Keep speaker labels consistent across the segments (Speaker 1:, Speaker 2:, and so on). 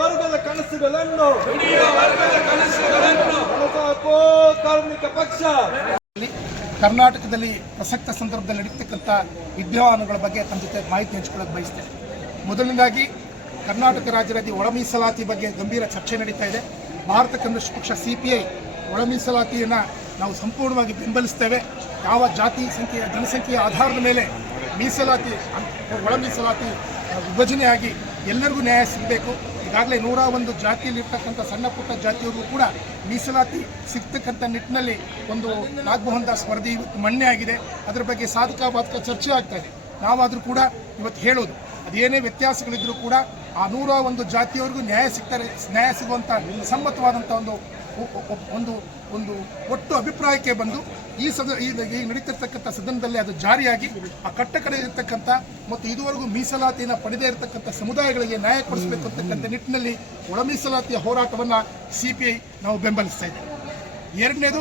Speaker 1: ವರ್ಗದ ಕನಸುಗಳನ್ನು ಕಾರ್ಮಿಕ ಪಕ್ಷ.
Speaker 2: ಕರ್ನಾಟಕದಲ್ಲಿ ಪ್ರಸಕ್ತ ಸಂದರ್ಭದಲ್ಲಿ ನಡೀತಕ್ಕಂಥ ವಿದ್ಯಮಾನಗಳ ಬಗ್ಗೆ ತಮ್ಮ ಜೊತೆ ಮಾಹಿತಿ ಹಂಚ್ಕೊಳ್ಳೋಕೆ ಬಯಸ್ತೇನೆ. ಮೊದಲನೇದಾಗಿ ಕರ್ನಾಟಕ ರಾಜ್ಯದಲ್ಲಿ ಒಳ ಮೀಸಲಾತಿ ಬಗ್ಗೆ ಗಂಭೀರ ಚರ್ಚೆ ನಡೀತಾ ಇದೆ. ಭಾರತ ಕಮ್ಯುನಿಸ್ಟ್ ಪಕ್ಷ ಸಿ ಪಿ ಐ ಒಳ ಮೀಸಲಾತಿಯನ್ನು ನಾವು ಸಂಪೂರ್ಣವಾಗಿ ಬೆಂಬಲಿಸ್ತೇವೆ. ಯಾವ ಜಾತಿ ಸಂಖ್ಯೆಯ ಜನಸಂಖ್ಯೆಯ ಆಧಾರದ ಮೇಲೆ ಮೀಸಲಾತಿ ಒಳಮೀಸಲಾತಿ ಒಳ ಮೀಸಲಾತಿ ವಿಭಜನೆಯಾಗಿ ಎಲ್ಲರಿಗೂ ನ್ಯಾಯ ಸಿಗಬೇಕು. ಈಗಾಗಲೇ ನೂರ ಒಂದು ಜಾತಿಯಲ್ಲಿರ್ತಕ್ಕಂಥ ಸಣ್ಣ ಪುಟ್ಟ ಜಾತಿಯವ್ರಿಗೂ ಕೂಡ ಮೀಸಲಾತಿ ಸಿಗ್ತಕ್ಕಂಥ ನಿಟ್ಟಿನಲ್ಲಿ ಒಂದು ನಾಗಮೋಹನ್ ದಾಸ್ ವರದಿ ಇವತ್ತು ಮಣ್ಣೆ ಆಗಿದೆ. ಅದರ ಬಗ್ಗೆ ಸಾಧಕ ಬಾಧಕ ಚರ್ಚೆ ಆಗ್ತಾ ಇದೆ. ನಾವಾದರೂ ಕೂಡ ಇವತ್ತು ಹೇಳೋದು, ಅದೇನೇ ವ್ಯತ್ಯಾಸಗಳಿದ್ರೂ ಕೂಡ ಆ ನೂರ ಒಂದು ಜಾತಿಯವರಿಗೂ ನ್ಯಾಯ ಸಿಗ್ತಾರೆ, ನ್ಯಾಯ ಸಿಗುವಂಥ ಸಮ್ಮತವಾದಂಥ ಒಂದು ಒಂದು ಒಂದು ಒಟ್ಟು ಅಭಿಪ್ರಾಯಕ್ಕೆ ಬಂದು ಈ ಸದ ಈ ನಡೀತಿರ್ತಕ್ಕಂಥ ಸದನದಲ್ಲಿ ಅದು ಜಾರಿಯಾಗಿ ಆ ಕಟ್ಟಕಡೆ ಇರತಕ್ಕಂಥ ಮತ್ತು ಇದುವರೆಗೂ ಮೀಸಲಾತಿಯನ್ನು ಪಡೆದೇ ಇರತಕ್ಕಂಥ ಸಮುದಾಯಗಳಿಗೆ ನ್ಯಾಯ ಕೊಡಿಸಬೇಕು ಅಂತಕ್ಕಂಥ ನಿಟ್ಟಿನಲ್ಲಿ ಒಳ ಮೀಸಲಾತಿಯ ಹೋರಾಟವನ್ನು ಸಿ ಪಿ ಐ ನಾವು ಬೆಂಬಲಿಸ್ತಾ ಇದ್ದೇವೆ. ಎರಡನೇದು,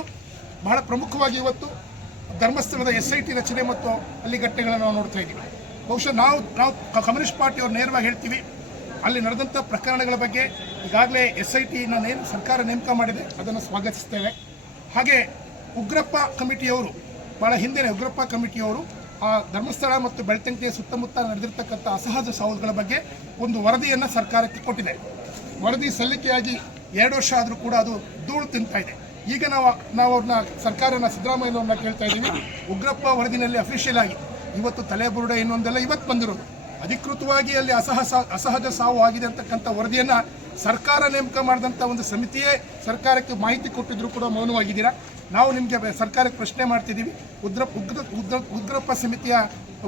Speaker 2: ಬಹಳ ಪ್ರಮುಖವಾಗಿ ಇವತ್ತು ಧರ್ಮಸ್ಥಳದ ಎಸ್ ಐ ಟಿ ರಚನೆ ಮತ್ತು ಅಲ್ಲಿ ಘಟನೆಗಳನ್ನು ನಾವು ನೋಡ್ತಾ ಇದ್ದೀವಿ. ಬಹುಶಃ ನಾವು ನಾವು ಕಮ್ಯುನಿಸ್ಟ್ ಪಾರ್ಟಿಯವರು ನೇರವಾಗಿ ಹೇಳ್ತೀವಿ, ಅಲ್ಲಿ ನಡೆದಂಥ ಪ್ರಕರಣಗಳ ಬಗ್ಗೆ ಈಗಾಗಲೇ ಎಸ್ ಐ ಟಿನ ನೇಮ್ ಸರ್ಕಾರ ನೇಮಕ ಮಾಡಿದೆ, ಅದನ್ನು ಸ್ವಾಗತಿಸ್ತೇವೆ. ಹಾಗೆ ಉಗ್ರಪ್ಪ ಕಮಿಟಿಯವರು ಭಾಳ ಹಿಂದಿನ ಉಗ್ರಪ್ಪ ಕಮಿಟಿಯವರು ಆ ಧರ್ಮಸ್ಥಳ ಮತ್ತು ಬೆಳ್ತಂಕೆಯ ಸುತ್ತಮುತ್ತ ನಡೆದಿರ್ತಕ್ಕಂಥ ಅಸಹಜ ಸಾವುಗಳ ಬಗ್ಗೆ ಒಂದು ವರದಿಯನ್ನು ಸರ್ಕಾರಕ್ಕೆ ಕೊಟ್ಟಿದೆ. ವರದಿ ಸಲ್ಲಿಕೆಯಾಗಿ ಎರಡು ವರ್ಷ ಆದರೂ ಕೂಡ ಅದು ಧೂಳು ತಿಂತಾ ಇದೆ. ಈಗ ನಾವು ನಾವು ಅವ್ರನ್ನ ಸರ್ಕಾರನ ಸಿದ್ದರಾಮಯ್ಯನವ್ರನ್ನ ಕೇಳ್ತಾ ಇದ್ದೀವಿ. ಉಗ್ರಪ್ಪ ವರದಿನಲ್ಲಿ ಅಫಿಷಿಯಲ್ ಆಗಿ ಇವತ್ತು ತಲೆಬುರುಡೆ ಇನ್ನೊಂದೆಲ್ಲ ಇವತ್ತು ಬಂದಿರೋದು. ಅಧಿಕೃತವಾಗಿ ಅಲ್ಲಿ ಅಸಹ ಅಸಹಜ ಸಾವು ಆಗಿದೆ ಅಂತಕ್ಕಂಥ ವರದಿಯನ್ನು ಸರ್ಕಾರ ನೇಮಕ ಮಾಡಿದಂಥ ಒಂದು ಸಮಿತಿಯೇ ಸರ್ಕಾರಕ್ಕೆ ಮಾಹಿತಿ ಕೊಟ್ಟಿದ್ರು ಕೂಡ ಮೌನವಾಗಿದ್ದೀರಾ? ನಾವು ನಿಮಗೆ ಸರ್ಕಾರಕ್ಕೆ ಪ್ರಶ್ನೆ ಮಾಡ್ತಿದ್ದೀವಿ. ಉದ್ರ ಉಗ್ರ ಉಗ್ರ ಉಗ್ರಪ್ಪ ಸಮಿತಿಯ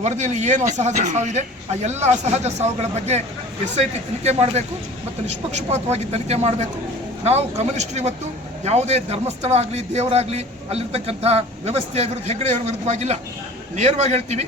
Speaker 2: ವರದಿಯಲ್ಲಿ ಏನು ಅಸಹಜ ಸಾವಿದೆ ಆ ಎಲ್ಲ ಅಸಹಜ ಸಾವುಗಳ ಬಗ್ಗೆ ಎಸ್ ಐ ಟಿ ತನಿಖೆ ಮಾಡಬೇಕು ಮತ್ತು ನಿಷ್ಪಕ್ಷಪಾತವಾಗಿ ತನಿಖೆ ಮಾಡಬೇಕು. ನಾವು ಕಮ್ಯುನಿಸ್ಟ್ರು ಇವತ್ತು ಯಾವುದೇ ಧರ್ಮಸ್ಥಳ ಆಗಲಿ, ದೇವರಾಗಲಿ ಅಲ್ಲಿರ್ತಕ್ಕಂಥ ವ್ಯವಸ್ಥೆಯ ವಿರುದ್ಧ, ಹೆಗ್ಗಡೆಯವರ ವಿರುದ್ಧವಾಗಿಲ್ಲ. ನೇರವಾಗಿ ಹೇಳ್ತೀವಿ,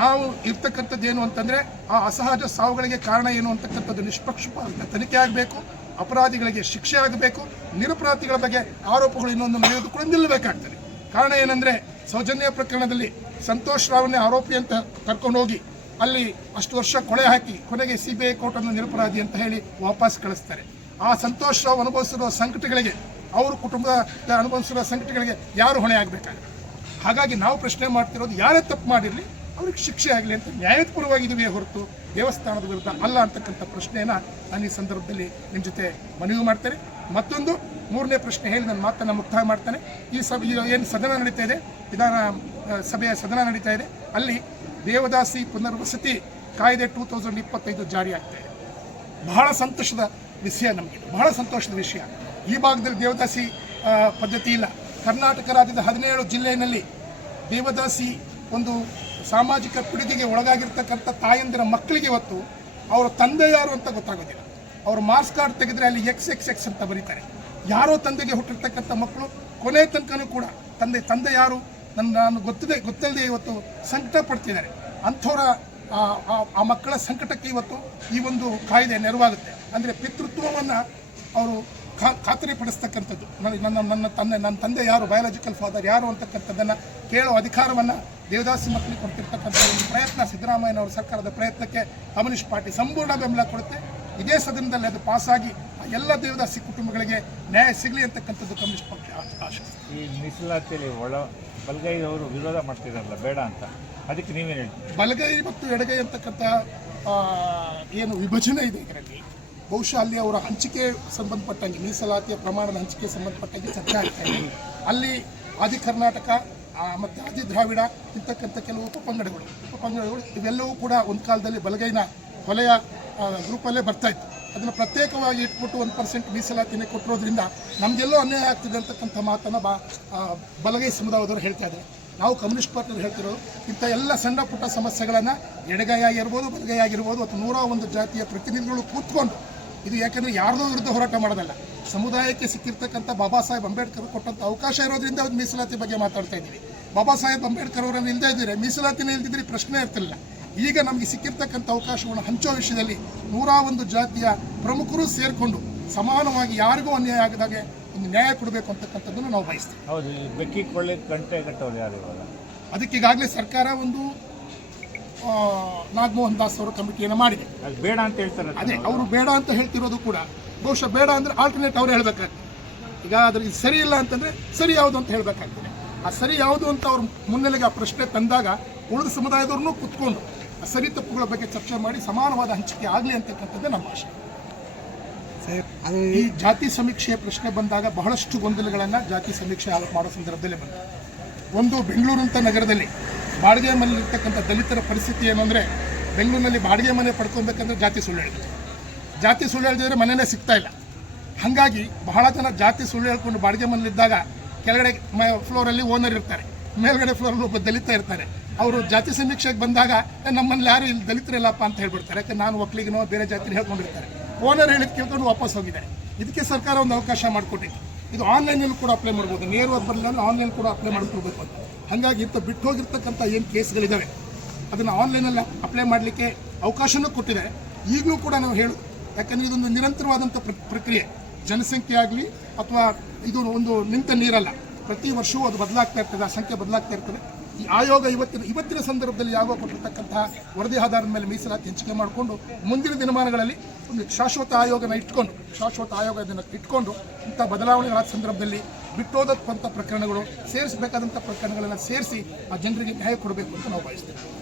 Speaker 2: ನಾವು ಇರ್ತಕ್ಕಂಥದ್ದು ಏನು ಅಂತಂದರೆ ಆ ಅಸಹಜ ಸಾವುಗಳಿಗೆ ಕಾರಣ ಏನು ಅಂತಕ್ಕಂಥದ್ದು ನಿಷ್ಪಕ್ಷಪಾತ ತನಿಖೆ ಆಗಬೇಕು. ಅಪರಾಧಿಗಳಿಗೆ ಶಿಕ್ಷೆ ಆಗಬೇಕು, ನಿರಪರಾಧಿಗಳ ಬಗ್ಗೆ ಆರೋಪಗಳು ಇನ್ನೊಂದು ನಡೆಯೋದು ಕೂಡ ನಿಲ್ಲಬೇಕಾಗ್ತದೆ. ಕಾರಣ ಏನಂದರೆ, ಸೌಜನ್ಯ ಪ್ರಕರಣದಲ್ಲಿ ಸಂತೋಷ್ ರಾವ್ನೇ ಆರೋಪಿ ಅಂತ ಕರ್ಕೊಂಡೋಗಿ ಅಲ್ಲಿ ಅಷ್ಟು ವರ್ಷ ಕೊಳೆ ಹಾಕಿ ಕೊನೆಗೆ ಸಿ ಬಿ ಐ ಕೋರ್ಟನ್ನು ನಿರಪರಾಧಿ ಅಂತ ಹೇಳಿ ವಾಪಸ್ ಕಳಿಸ್ತಾರೆ. ಆ ಸಂತೋಷ್ ರಾವ್ ಅನುಭವಿಸಿರುವ ಸಂಕಟಗಳಿಗೆ, ಅವರು ಕುಟುಂಬದ ಅನುಭವಿಸಿರುವ ಸಂಕಟಗಳಿಗೆ ಯಾರು ಹೊಣೆ ಆಗಬೇಕಾಗುತ್ತೆ ಹಾಗಾಗಿ ನಾವು ಪ್ರಶ್ನೆ ಮಾಡ್ತಿರೋದು, ಯಾರೇ ತಪ್ಪು ಮಾಡಿರಲಿ ಅವ್ರಿಗೆ ಶಿಕ್ಷೆ ಆಗಲಿ ಅಂತ ನ್ಯಾಯಪೂರ್ವವಾಗಿದ್ದೀವಿ ಹೊರತು ದೇವಸ್ಥಾನದ ವಿರುದ್ಧ ಅಲ್ಲ ಅಂತಕ್ಕಂಥ ಪ್ರಶ್ನೆಯನ್ನು ನಾನು ಈ ಸಂದರ್ಭದಲ್ಲಿ ನಿಮ್ಮ ಜೊತೆ ಮನವಿ ಮಾಡ್ತೇನೆ. ಮತ್ತೊಂದು, ಮೂರನೇ ಪ್ರಶ್ನೆ ಹೇಳಿ ನನ್ನ ಮಾತನ್ನು ಮುಕ್ತಾಯ ಮಾಡ್ತಾನೆ. ಈ ಸಭೆ ಏನು ಸದನ ನಡೀತಾ ಇದೆ, ವಿಧಾನ ಸಭೆಯ ಸದನ ನಡೀತಾ ಇದೆ. ಅಲ್ಲಿ ದೇವದಾಸಿ ಪುನರ್ವಸತಿ ಕಾಯ್ದೆ ಟೂ ತೌಸಂಡ್ ಇಪ್ಪತ್ತೈದು ಜಾರಿ ಆಗ್ತಾ ಬಹಳ ಸಂತೋಷದ ವಿಷಯ ನಮಗೆ, ಬಹಳ ಸಂತೋಷದ ವಿಷಯ. ಈ ಭಾಗದಲ್ಲಿ ದೇವದಾಸಿ ಪದ್ಧತಿ ಇಲ್ಲ. ಕರ್ನಾಟಕ ರಾಜ್ಯದ ಹದಿನೇಳು ಜಿಲ್ಲೆಯಲ್ಲಿ ದೇವದಾಸಿ ಒಂದು ಸಾಮಾಜಿಕ ಪಿಡುಗಿಗೆ ಒಳಗಾಗಿರ್ತಕ್ಕಂಥ ತಾಯಂದಿರ ಮಕ್ಕಳಿಗೆ ಇವತ್ತು ಅವರ ತಂದೆ ಯಾರು ಅಂತ ಗೊತ್ತಾಗೋದಿಲ್ಲ. ಅವರು ಮಾರ್ಕ್ಸ್ ಕಾರ್ಡ್ ತೆಗೆದ್ರೆ ಅಲ್ಲಿ ಎಕ್ಸ್ ಎಕ್ಸ್ ಎಕ್ಸ್ ಅಂತ ಬರೀತಾರೆ. ಯಾರೋ ತಂದೆಗೆ ಹುಟ್ಟಿರ್ತಕ್ಕಂಥ ಮಕ್ಕಳು ಕೊನೆ ತನಕನೂ ಕೂಡ ತಂದೆ ತಂದೆ ಯಾರು ನನ್ನ ನಾನು ಗೊತ್ತಿದೆ, ಗೊತ್ತಲ್ಲದೆ ಇವತ್ತು ಸಂಕಟ ಪಡ್ತಿದ್ದಾರೆ. ಅಂಥವರ ಆ- ಮಕ್ಕಳ ಸಂಕಟಕ್ಕೆ ಇವತ್ತು ಈ ಒಂದು ಕಾಯ್ದೆ ನೆರವಾಗುತ್ತೆ. ಅಂದರೆ ಪಿತೃತ್ವವನ್ನು ಅವರು ಖಾ ಪಡಿಸ್ತಕ್ಕಂಥದ್ದು. ನನ್ನ ನನ್ನ ತಂದೆ ನನ್ನ ತಂದೆ ಯಾರು? ಬಯಾಲಜಿಕಲ್ ಫಾದರ್ ಯಾರು ಅಂತಕ್ಕಂಥದ್ದನ್ನು ಕೇಳೋ ಅಧಿಕಾರವನ್ನು ದೇವದಾಸಿ ಮಕ್ಕಳಿಗೆ ಕೊಡ್ತಿರ್ತಕ್ಕಂಥ ಒಂದು ಪ್ರಯತ್ನ ಸಿದ್ದರಾಮಯ್ಯನವರ ಸರ್ಕಾರದ ಪ್ರಯತ್ನಕ್ಕೆ ಕಮ್ಯುನಿಸ್ಟ್ ಪಾರ್ಟಿ ಸಂಪೂರ್ಣ ಬೆಂಬಲ ಕೊಡುತ್ತೆ. ಇದೇ ಸದನದಲ್ಲಿ ಅದು ಪಾಸಾಗಿ ಆ ಎಲ್ಲ ದೇವದಾಸಿ ಕುಟುಂಬಗಳಿಗೆ ನ್ಯಾಯ ಸಿಗಲಿ ಅಂತಕ್ಕಂಥದ್ದು ಕಮ್ಯುನಿಸ್ಟ್ ಪಕ್ಷ ಆಶೆ
Speaker 3: ಈ ಮೀಸಲಾತಿಯಲ್ಲಿ ಒಳ ಬಲಗೈಯವರು ವಿರೋಧ ಮಾಡ್ತಿದ್ದಾರಲ್ಲ ಬೇಡ ಅಂತ. ಅದಕ್ಕೆ ನೀವೇನು ಹೇಳ್ತೀರಿ?
Speaker 2: ಬಲಗೈ ಮತ್ತು ಎಡಗೈ ಅಂತಕ್ಕಂಥ ಏನು ವಿಭಜನೆ ಇದೆ ಇದರಲ್ಲಿ. ಬಹುಶಃ ಅಲ್ಲಿ ಅವರ ಹಂಚಿಕೆ ಸಂಬಂಧಪಟ್ಟಂಗೆ ಮೀಸಲಾತಿಯ ಪ್ರಮಾಣದ ಹಂಚಿಕೆ ಸಂಬಂಧಪಟ್ಟಂಗೆ ಚರ್ಚೆ ಆಗ್ತಾ ಇದೆ. ಅಲ್ಲಿ ಆದಿ ಕರ್ನಾಟಕ ಮತ್ತೆ ಆದಿ ದ್ರಾವಿಡ ಇರ್ತಕ್ಕಂಥ ಕೆಲವು ಪಂಗಡಗಳು ಉಪಪಂಗಡಗಳು ಇವೆಲ್ಲವೂ ಕೂಡ ಒಂದು ಕಾಲದಲ್ಲಿ ಬಲಗೈನ ಕೊಲೆಯ ಆ, ಗ್ರೂಪಲ್ಲೇ ಬರ್ತಾ ಇತ್ತು. ಅದನ್ನು ಪ್ರತ್ಯೇಕವಾಗಿ ಇಟ್ಬಿಟ್ಟು ಒಂದು ಪರ್ಸೆಂಟ್ ಮೀಸಲಾತಿನೇ ಕೊಟ್ಟಿರೋದ್ರಿಂದ ನಮಗೆಲ್ಲೋ ಅನ್ಯಾಯ ಆಗ್ತಿದೆ ಅಂತಕ್ಕಂಥ ಮಾತನ್ನು ಬಾ ಬಲಗೈ ಸಮುದಾಯದವರು ಹೇಳ್ತಾ ಇದ್ದಾರೆ. ನಾವು ಕಮ್ಯುನಿಸ್ಟ್ ಪಾರ್ಟಿ ಹೇಳ್ತಿರೋದು ಇಂಥ ಎಲ್ಲ ಸಣ್ಣ ಪುಟ್ಟ ಸಮಸ್ಯೆಗಳನ್ನು ಎಡಗೈ ಆಗಿರ್ಬೋದು ಬಲಗೈ ಆಗಿರ್ಬೋದು ಅಥವಾ ನೂರ ಒಂದು ಜಾತಿಯ ಪ್ರತಿನಿಧಿಗಳು ಕೂತ್ಕೊಂಡು ಇದು ಯಾಕಂದರೆ ಯಾರ್ದೋ ವಿರುದ್ಧ ಹೋರಾಟ ಮಾಡೋದಲ್ಲ. ಸಮುದಾಯಕ್ಕೆ ಸಿಕ್ಕಿರ್ತಕ್ಕಂಥ ಬಾಬಾ ಸಾಹೇಬ್ ಅಂಬೇಡ್ಕರ್ ಕೊಟ್ಟಂಥ ಅವಕಾಶ ಇರೋದ್ರಿಂದ ಒಂದು ಮೀಸಲಾತಿ ಬಗ್ಗೆ ಮಾತಾಡ್ತಾ ಇದ್ದೀವಿ. ಬಾಬಾ ಸಾಹೇಬ್ ಅಂಬೇಡ್ಕರ್ ಅವರನ್ನು ಇಲ್ಲದೇ ಇದ್ದರೆ ಮೀಸಲಾತಿನೇ ಇಲ್ದಿದ್ರೆ ಪ್ರಶ್ನೆ ಇರ್ತಿಲ್ಲ. ಈಗ ನಮಗೆ ಸಿಕ್ಕಿರ್ತಕ್ಕಂಥ ಅವಕಾಶವನ್ನು ಹಂಚೋ ವಿಷಯದಲ್ಲಿ ನೂರ ಒಂದು ಜಾತಿಯ ಪ್ರಮುಖರು ಸೇರಿಕೊಂಡು ಸಮಾನವಾಗಿ ಯಾರಿಗೂ ಅನ್ಯಾಯ ಆಗದಾಗೆ ಒಂದು ನ್ಯಾಯ ಕೊಡಬೇಕು ಅಂತಕ್ಕಂಥದ್ದನ್ನು ನಾವು ಬಯಸ್ತೀವಿ.
Speaker 3: ಹೌದು ಬೆಕ್ಕಿ ಕೊಳ್ಳೆ ಗಂಟೆ ಕಟ್ಟೋರು ಯಾರು ಇವಾಗ?
Speaker 2: ಅದಕ್ಕೆ ಈಗಾಗಲೇ ಸರ್ಕಾರ ಒಂದು ನಾಗಮೋಹನ್ ದಾಸ್ ಅವರು ಕಮಿಟಿಯನ್ನು ಮಾಡಿದೆ.
Speaker 3: ಅದು ಬೇಡ ಅಂತ ಹೇಳ್ತಾರೆ
Speaker 2: ಅದೇ ಅವರು ಬೇಡ ಅಂತ ಹೇಳ್ತಿರೋದು ಕೂಡ ಬಹುಶಃ ಬೇಡ ಅಂದ್ರೆ ಆಲ್ಟರ್ನೇಟ್ ಅವ್ರು ಹೇಳಬೇಕಾಗ್ತದೆ. ಈಗ ಅದ್ರ ಇದು ಸರಿ ಇಲ್ಲ ಅಂತಂದರೆ ಸರಿ ಯಾವುದು ಅಂತ ಹೇಳ್ಬೇಕಾಗ್ತದೆ. ಆ ಸರಿ ಯಾವುದು ಅಂತ ಅವ್ರ ಮುನ್ನೆಲೆಗೆ ಆ ಪ್ರಶ್ನೆ ತಂದಾಗ ಉಳಿದ ಸಮುದಾಯದವ್ರನ್ನೂ ಕುತ್ಕೊಂಡು ಆ ಸರಿ ತಪ್ಪುಗಳ ಬಗ್ಗೆ ಚರ್ಚೆ ಮಾಡಿ ಸಮಾನವಾದ ಹಂಚಿಕೆ ಆಗಲಿ ಅಂತಕ್ಕಂಥದ್ದೇ ನಮ್ಮ ಆಶೆ. ಈ ಜಾತಿ ಸಮೀಕ್ಷೆಯ ಪ್ರಶ್ನೆ ಬಂದಾಗ ಬಹಳಷ್ಟು ಗೊಂದಲಗಳನ್ನು ಜಾತಿ ಸಮೀಕ್ಷೆ ಮಾಡೋ ಸಂದರ್ಭದಲ್ಲಿ ಬಂತು. ಒಂದು ಬೆಂಗಳೂರು ಅಂತ ನಗರದಲ್ಲಿ ಬಾಡಿಗೆ ಮನೆಯಲ್ಲಿರ್ತಕ್ಕಂಥ ದಲಿತರ ಪರಿಸ್ಥಿತಿ ಏನು ಅಂದರೆ ಬೆಂಗಳೂರಿನಲ್ಲಿ ಬಾಡಿಗೆ ಮನೆ ಪಡ್ಕೊಬೇಕಂದ್ರೆ ಜಾತಿ ಸುಳ್ಳು ಹೇಳಿದೆ ಜಾತಿ ಸುಳ್ಳು ಹೇಳಿದ್ರೆ ಮನೆಯೇ ಸಿಗ್ತಾ ಇಲ್ಲ. ಹಾಗಾಗಿ ಬಹಳ ಜನ ಜಾತಿ ಸುಳ್ಳು ಹೇಳ್ಕೊಂಡು ಬಾಡಿಗೆ ಮನೆಯಲ್ಲಿದ್ದಾಗ ಕೆಳಗಡೆ ಫ್ಲೋರಲ್ಲಿ ಓನರ್ ಇರ್ತಾರೆ. ಮೇಲ್ಗಡೆ ಫ್ಲೋರಲ್ಲಿ ಒಬ್ಬ ದಲಿತ ಇರ್ತಾರೆ. ಅವರು ಜಾತಿ ಸಮೀಕ್ಷೆಗೆ ಬಂದಾಗ "ಏ, ನಮ್ಮಲ್ಲಿ ಯಾರು ಇಲ್ಲಿ ದಲಿತರಿಲ್ಲಪ್ಪ ಅಂತ ಹೇಳ್ಬಿಡ್ತಾರೆ. ಯಾಕೆ ನಾನು ಒಕ್ಕಲಿಗನೋ ಬೇರೆ ಜಾತಿನ ಹೇಳ್ಕೊಂಡಿರ್ತಾರೆ. ಓನರ್ ಹೇಳಿದ್ ಕೇಳ್ಕೊಂಡು ವಾಪಸ್ ಹೋಗಿದ್ದಾರೆ. ಇದಕ್ಕೆ ಸರ್ಕಾರ ಒಂದು ಅವಕಾಶ ಮಾಡಿಕೊಟ್ಟಿದೆ. ಇದು ಆನ್ಲೈನಲ್ಲಿ ಕೂಡ ಅಪ್ಲೈ ಮಾಡ್ಬೋದು. ನೇರವಾಗಿ ಬರಲಿಲ್ಲ ಅಂದ್ರೆ ಆನ್ಲೈನ್ ಕೂಡ ಅಪ್ಲೈ ಮಾಡ್ಕೊಳ್ಬೇಕು ಅಂತ. ಹಾಗಾಗಿ ಇಂಥ ಬಿಟ್ಟು ಹೋಗಿರ್ತಕ್ಕಂಥ ಏನು ಕೇಸ್ಗಳಿದ್ದಾವೆ ಅದನ್ನು ಆನ್ಲೈನಲ್ಲಿ ಅಪ್ಲೈ ಮಾಡಲಿಕ್ಕೆ ಅವಕಾಶನೂ ಕೊಟ್ಟಿದ್ದಾರೆ. ಈಗಲೂ ಕೂಡ ನಾವು ಹೇಳು ಯಾಕಂದರೆ ಇದೊಂದು ನಿರಂತರವಾದಂಥ ಪ್ರ- ಪ್ರಕ್ರಿಯೆ. ಜನಸಂಖ್ಯೆ ಆಗಲಿ ಅಥವಾ ಇದು ಒಂದು ನಿಂತ ನೀರಲ್ಲ, ಪ್ರತಿ ವರ್ಷವೂ ಅದು ಬದಲಾಗ್ತಾ ಇರ್ತದೆ, ಆ ಸಂಖ್ಯೆ ಬದಲಾಗ್ತಾ ಇರ್ತದೆ. ಈ ಆಯೋಗ ಇವತ್ತಿನ ಇವತ್ತಿನ ಸಂದರ್ಭದಲ್ಲಿ ಯಾವ ಕೊಟ್ಟಿರ್ತಕ್ಕಂತಹ ವರದಿ ಆಧಾರದ ಮೇಲೆ ಮೀಸಲಾತಿ ಹಂಚಿಕೆ ಮಾಡಿಕೊಂಡು, ಮುಂದಿನ ದಿನಮಾನಗಳಲ್ಲಿ ಒಂದು ಶಾಶ್ವತ ಆಯೋಗನ ಇಟ್ಕೊಂಡು, ಶಾಶ್ವತ ಆಯೋಗದನ್ನು ಇಟ್ಕೊಂಡು ಇಂಥ ಬದಲಾವಣೆಗಳ ಸಂದರ್ಭದಲ್ಲಿ ಬಿಟ್ಟೋದಕ್ಕಂಥ ಪ್ರಕರಣಗಳು ಸೇರಿಸಬೇಕಾದಂಥ ಪ್ರಕರಣಗಳನ್ನು ಸೇರಿಸಿ ಆ ಜನರಿಗೆ ನ್ಯಾಯ ಕೊಡಬೇಕು ಅಂತ ನಾವು ಬಯಸ್ತೇವೆ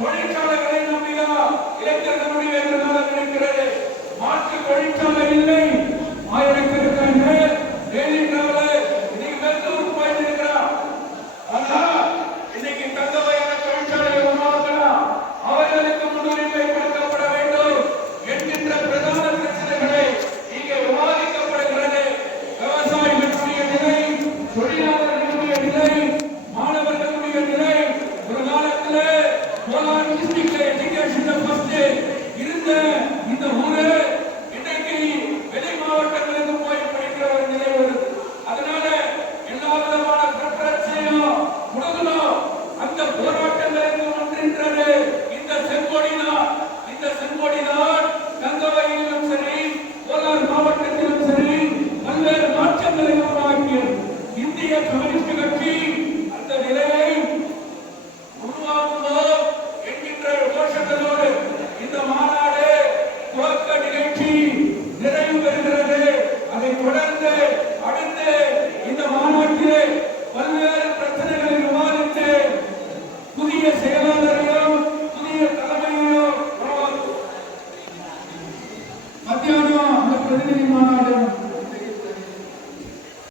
Speaker 2: தொழிற்சாலைகளை நம்பிதான் இளைஞர்களுடைய எதிர்காலம் இருக்கிறது. மாற்று தொழிற்சாலை இல்லை.